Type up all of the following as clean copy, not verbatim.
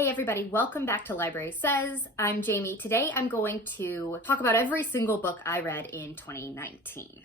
Hey everybody, welcome back to Library Says. I'm Jamie. Today I'm going to talk about every single book I read in 2019.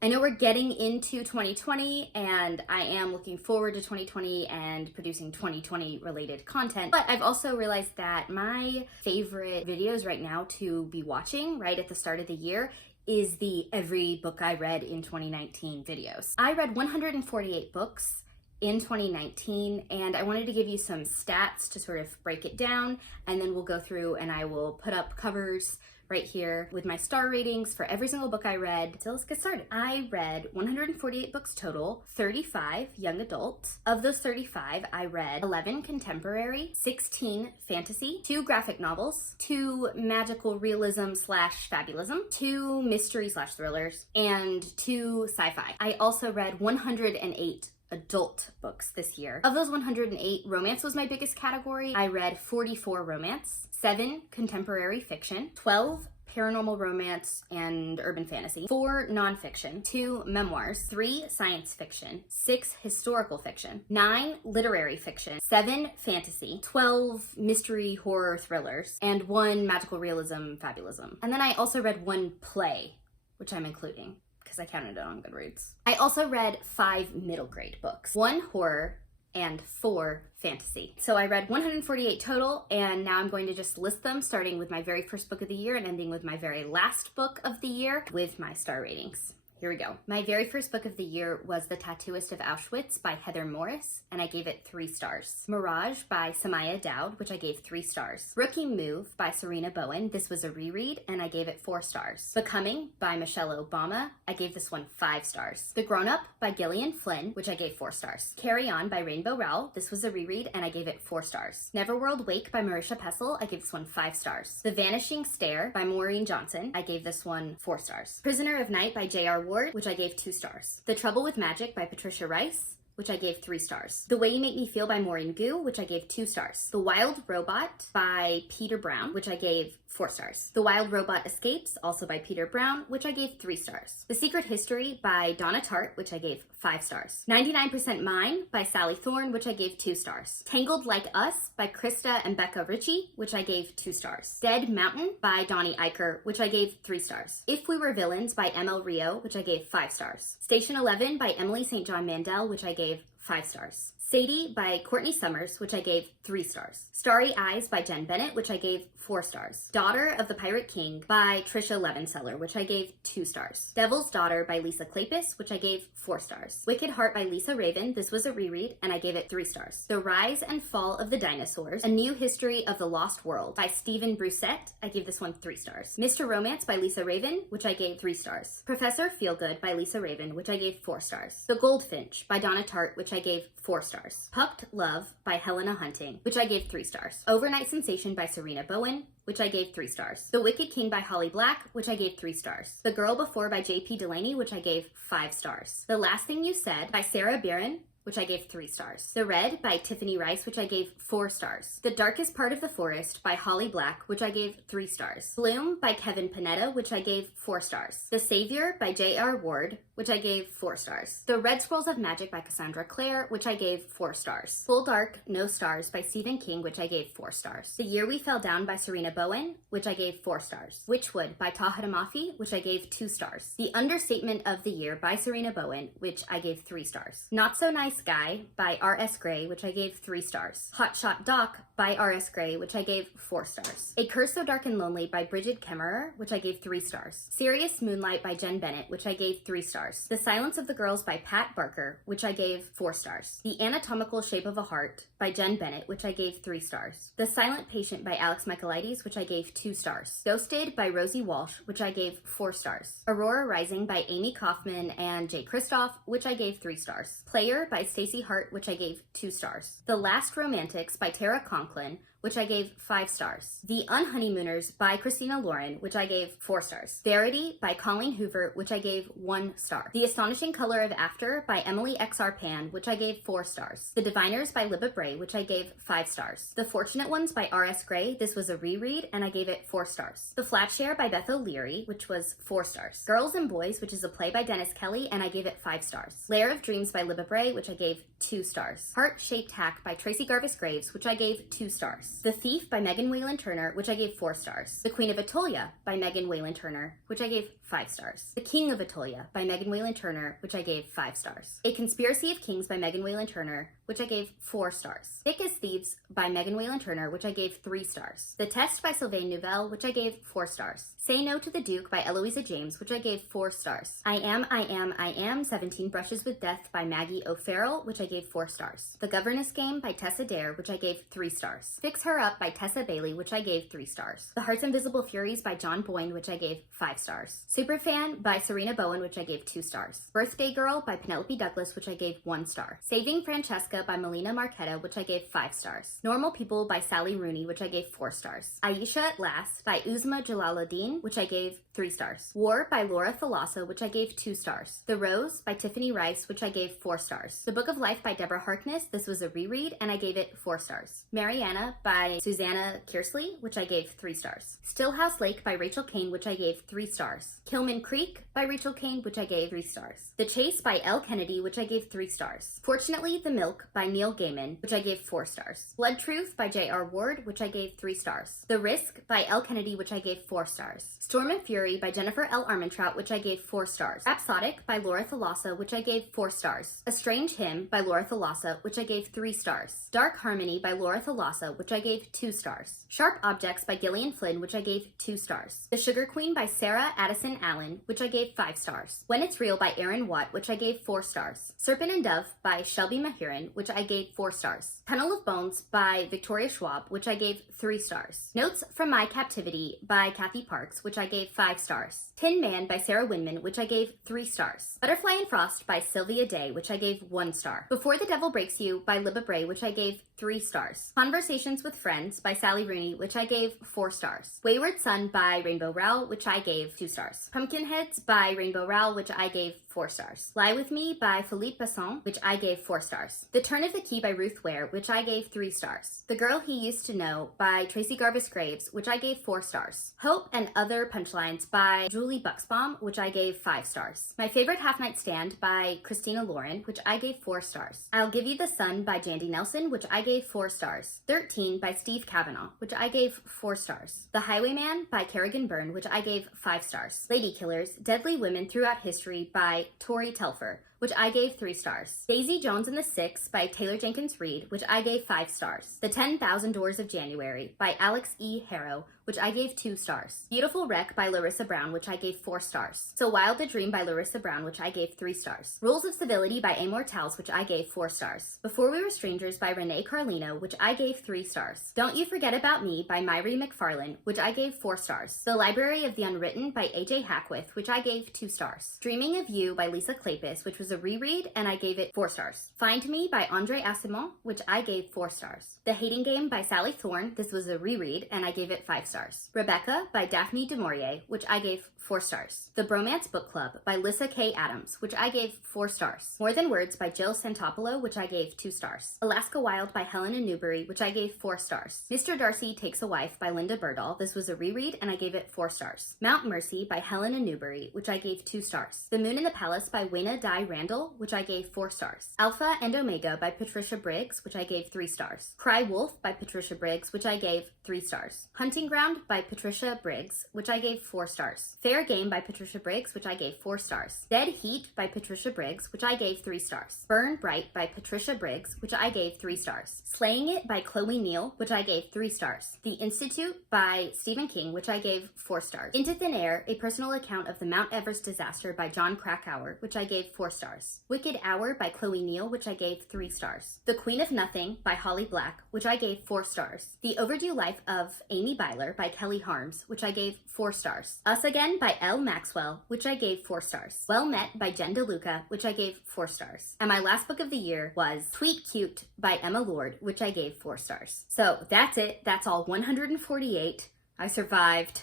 I know we're getting into 2020 and I am looking forward to 2020 and producing 2020 related content, but I've also realized that my favorite videos right now to be watching right at the start of the year is the every book I read in 2019 videos. I read 148 books in 2019, and I wanted to give you some stats to sort of break it down, and then we'll go through and I will put up covers right here with my star ratings for every single book I read. So let's get started. I read 148 books total, 35 young adult. Of those 35, I read 11 contemporary, 16 fantasy, 2 graphic novels, 2 magical realism slash fabulism, 2 mystery slash thrillers, and 2 sci-fi. I also read 108 adult books this year. Of those 108, romance was my biggest category. I read 44 romance, 7 contemporary fiction, 12 paranormal romance and urban fantasy, 4 nonfiction, 2 memoirs, 3 science fiction, 6 historical fiction, 9 literary fiction, 7 fantasy, 12 mystery horror thrillers, and 1 magical realism fabulism. And then I also read 1 play, which I'm including because I counted it on Goodreads. I also read 5 middle grade books, 1 horror and 4 fantasy. So I read 148 total, and now I'm going to just list them, starting with my very first book of the year and ending with my very last book of the year with my star ratings. Here we go. My very first book of the year was The Tattooist of Auschwitz by Heather Morris, and I gave it 3 stars. Mirage by Samaya Dowd, which I gave 3 stars. Rookie Move by Serena Bowen. This was a reread, and I gave it 4 stars. Becoming by Michelle Obama. I gave this one 5 stars. The Grown Up by Gillian Flynn, which I gave 4 stars. Carry On by Rainbow Rowell. This was a reread, and I gave it 4 stars. Neverworld Wake by Marisha Pessl. I gave this one 5 stars. The Vanishing Stare by Maureen Johnson. I gave this one 4 stars. Prisoner of Night by J.R. Ward, which I gave 2 stars. The Trouble with Magic by Patricia Rice, which I gave 3 stars. The Way You Make Me Feel by Maureen Gu, which I gave 2 stars. The Wild Robot by Peter Brown, which I gave 4 stars. The Wild Robot Escapes, also by Peter Brown, which I gave 3 stars. The Secret History by Donna Tartt, which I gave 5 stars. 99% Mine by Sally Thorne, which I gave 2 stars. Tangled Like Us by Krista and Becca Ritchie, which I gave 2 stars. Dead Mountain by Donnie Eicher, which I gave 3 stars. If We Were Villains by ML Rio, which I gave 5 stars. Station 11 by Emily St. John Mandel, which I gave 5 stars. Sadie by Courtney Summers, which I gave 3 stars. Starry Eyes by Jen Bennett, which I gave 4 stars. Daughter of the Pirate King by Trisha Levenseller, which I gave 2 stars. Devil's Daughter by Lisa Kleypas, which I gave 4 stars. Wicked Heart by Lisa Raven, this was a reread, and I gave it 3 stars. The Rise and Fall of the Dinosaurs, A New History of the Lost World by Stephen Brusette, I gave this one 3 stars. Mr. Romance by Lisa Raven, which I gave 3 stars. Professor Feelgood by Lisa Raven, which I gave 4 stars. The Goldfinch by Donna Tartt, which I gave 4 stars. Pucked Love by Helena Hunting, which I gave 3 stars. Overnight Sensation by Serena Bowen, which I gave 3 stars. The Wicked King by Holly Black, which I gave 3 stars. The Girl Before by J.P. Delaney, which I gave 5 stars. The Last Thing You Said by Sarah Barron, which I gave 3 stars. The Red by Tiffany Rice, which I gave 4 stars. The Darkest Part of the Forest by Holly Black, which I gave 3 stars. Bloom by Kevin Panetta, which I gave 4 stars. The Savior by J.R. Ward, which I gave 4 stars. The Red Scrolls of Magic by Cassandra Clare, which I gave 4 stars. Full Dark, No Stars by Stephen King, which I gave 4 stars. The Year We Fell Down by Serena Bowen, which I gave 4 stars. Witchwood by Taha Mafi, which I gave 2 stars. The Understatement of the Year by Serena Bowen, which I gave 3 stars. Not So Nice Guy by R.S. Gray, which I gave 3 stars. Hot Shot Doc by R.S. Gray, which I gave 4 stars. A Curse So Dark and Lonely by Bridget Kemmerer, which I gave 3 stars. Serious Moonlight by Jen Bennett, which I gave 3 stars. The Silence of the Girls by Pat Barker, which I gave 4 stars. The Anatomical Shape of a Heart by Jen Bennett, which I gave 3 stars. The Silent Patient by Alex Michaelides, which I gave 2 stars. Ghosted by Rosie Walsh, which I gave 4 stars. Aurora Rising by Amy Kaufman and Jay Kristoff, which I gave 3 stars. Player by Stacey Hart, which I gave 2 stars. The Last Romantics by Tara Conklin, which I gave 5 stars. The Unhoneymooners by Christina Lauren, which I gave 4 stars. Verity by Colleen Hoover, which I gave 1 star. The Astonishing Color of After by Emily X.R. Pan, which I gave 4 stars. The Diviners by Libba Bray, which I gave 5 stars. The Fortunate Ones by R.S. Gray, this was a reread, and I gave it 4 stars. The Flatshare by Beth O'Leary, which was 4 stars. Girls and Boys, which is a play by Dennis Kelly, and I gave it 5 stars. Lair of Dreams by Libba Bray, which I gave 2 stars. Heart-Shaped Hack by Tracy Garvis Graves, which I gave 2 stars. The Thief by Megan Whalen Turner, which I gave 4 stars. The Queen of Atolia by Megan Whalen Turner, which I gave 5 stars. The King of Atolia by Megan Whalen Turner, which I gave 5 stars. A Conspiracy of Kings by Megan Whalen Turner, which I gave 4 stars. Thick as Thieves by Megan Whalen Turner, which I gave 3 stars. The Test by Sylvain Nouvelle, which I gave 4 stars. Say No to the Duke by Eloisa James, which I gave 4 stars. I Am, 17 Brushes with Death by Maggie O'Farrell, which I gave 4 stars. The Governess Game by Tessa Dare, which I gave 3 stars. Fix Her Up by Tessa Bailey, which I gave 3 stars. The Heart's Invisible Furies by John Boyne, which I gave 5 stars. Superfan by Serena Bowen, which I gave 2 stars. Birthday Girl by Penelope Douglas, which I gave 1 star. Saving Francesca by Melina Marchetta, which I gave 5 stars. Normal People by Sally Rooney, which I gave 4 stars. Aisha at Last by Uzma Jalaluddin, which I gave 3 stars. War by Laura Thalasso, which I gave 2 stars. The Rose by Tiffany Rice, which I gave 4 stars. The Book of Life by Deborah Harkness, this was a reread, and I gave it 4 stars. Mariana by Susanna Kearsley, which I gave 3 stars. Stillhouse Lake by Rachel Kane, which I gave 3 stars. Kilman Creek by Rachel Kane, which I gave 3 stars. The Chase by Elle Kennedy, which I gave 3 stars. Fortunately, The Milk by Neil Gaiman, which I gave 4 stars. Blood Truth by J.R. Ward, which I gave 3 stars. The Risk by Elle Kennedy, which I gave 4 stars. Storm and Fury by Jennifer L. Armentrout, which I gave 4 stars. Rhapsodic by Laura Thalassa, which I gave 4 stars. A Strange Hymn by Laura Thalassa, which I gave 3 stars. Dark Harmony by Laura Thalassa, which I gave 2 stars. Sharp Objects by Gillian Flynn, which I gave 2 stars. The Sugar Queen by Sarah Addison Allen, which I gave 5 stars. When It's Real by Aaron Watt, which I gave 4 stars. Serpent and Dove by Shelby Mahiran, which I gave 4 stars. Tunnel of Bones by Victoria Schwab, which I gave 3 stars. Notes from My Captivity by Kathy Parks, which I gave 5 stars. Tin Man by Sarah Winman, which I gave 3 stars. Butterfly and Frost by Sylvia Day, which I gave 1 star. Before the Devil Breaks You by Libba Bray, which I gave 3 stars. Conversations with Friends by Sally Rooney, which I gave 4 stars. Wayward Son by Rainbow Rowell, which I gave 2 stars. Pumpkinheads by Rainbow Rowell, which I gave 4 stars. Lie With Me by Philippe Besson, which I gave 4 stars. The Turn of the Key by Ruth Ware, which I gave 3 stars. The Girl He Used to Know by Tracy Garvis Graves, which I gave 4 stars. Hope and Other Punchlines by Julie Buxbaum, which I gave 5 stars. My Favorite Half Night Stand by Christina Lauren, which I gave 4 stars. I'll Give You the Sun by Jandy Nelson, which I gave 4 stars. 13 by Steve Kavanaugh, which I gave 4 stars. The Highwayman by Kerrigan Byrne, which I gave 5 stars. Lady Killers, Deadly Women Throughout History by Tori Telfer, which I gave 3 stars. Daisy Jones and the Six by Taylor Jenkins Reid, which I gave 5 stars. The 10,000 Doors of January by Alex E. Harrow, which I gave 2 stars. Beautiful Wreck by Larissa Brown, which I gave 4 stars. So Wild to Dream by Larissa Brown, which I gave 3 stars. Rules of Civility by Amor Towles, which I gave 4 stars. Before We Were Strangers by Renee Carlino, which I gave 3 stars. Don't You Forget About Me by Myri McFarlane, which I gave 4 stars. The Library of the Unwritten by A.J. Hackworth, which I gave 2 stars. Dreaming of You by Lisa Kleypas, which was a reread, and I gave it 4 stars. Find Me by Andre Asimov, which I gave 4 stars. The Hating Game by Sally Thorne, this was a reread, and I gave it 5 stars. Rebecca by Daphne du Maurier, which I gave 4 stars. The Bromance Book Club by Lissa K. Adams, which I gave 4 stars. More Than Words by Jill Santopolo, which I gave 2 stars. Alaska Wild by Helena Newberry, which I gave 4 stars. Mr. Darcy Takes a Wife by Linda Birdall, this was a reread, and I gave it 4 stars. Mount Mercy by Helena Newberry, which I gave 2 stars. The Moon in the Palace by Wayna Dye Randall, which I gave 4 stars. Alpha and Omega by Patricia Briggs, which I gave 3 stars. Cry Wolf by Patricia Briggs, which I gave 3 stars. Hunting Ground by Patricia Briggs, which I gave 4 stars. Fair Game by Patricia Briggs, which I gave 4 stars. Dead Heat by Patricia Briggs, which I gave 3 stars. Burn Bright by Patricia Briggs, which I gave 3 stars. Slaying It by Chloe Neal, which I gave 3 stars. The Institute by Stephen King, which I gave 4 stars. Into Thin Air, a personal account of the Mount Everest disaster by John Krakauer, which I gave 4 stars. Wicked Hour by Chloe Neal, which I gave 3 stars. The Queen of Nothing by Holly Black, which I gave 4 stars. The Overdue Life of Amy Byler by Kelly Harms, which I gave 4 stars. Us Again by Elle Maxwell, which I gave 4 stars. Well Met by Jen DeLuca, which I gave 4 stars. And my last book of the year was Tweet Cute by Emma Lord, which I gave 4 stars. So that's it. That's all 148. I survived.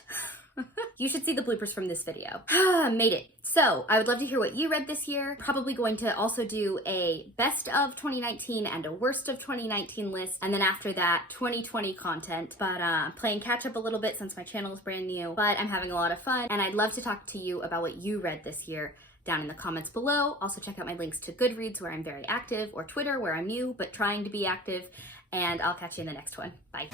You should see the bloopers from this video. Made it. So I would love to hear what you read this year. Probably going to also do a best of 2019 and a worst of 2019 list. And then after that, 2020 content. But playing catch up a little bit since my channel is brand new. But I'm having a lot of fun. And I'd love to talk to you about what you read this year down in the comments below. Also check out my links to Goodreads, where I'm very active, or Twitter, where I'm new but trying to be active. And I'll catch you in the next one. Bye.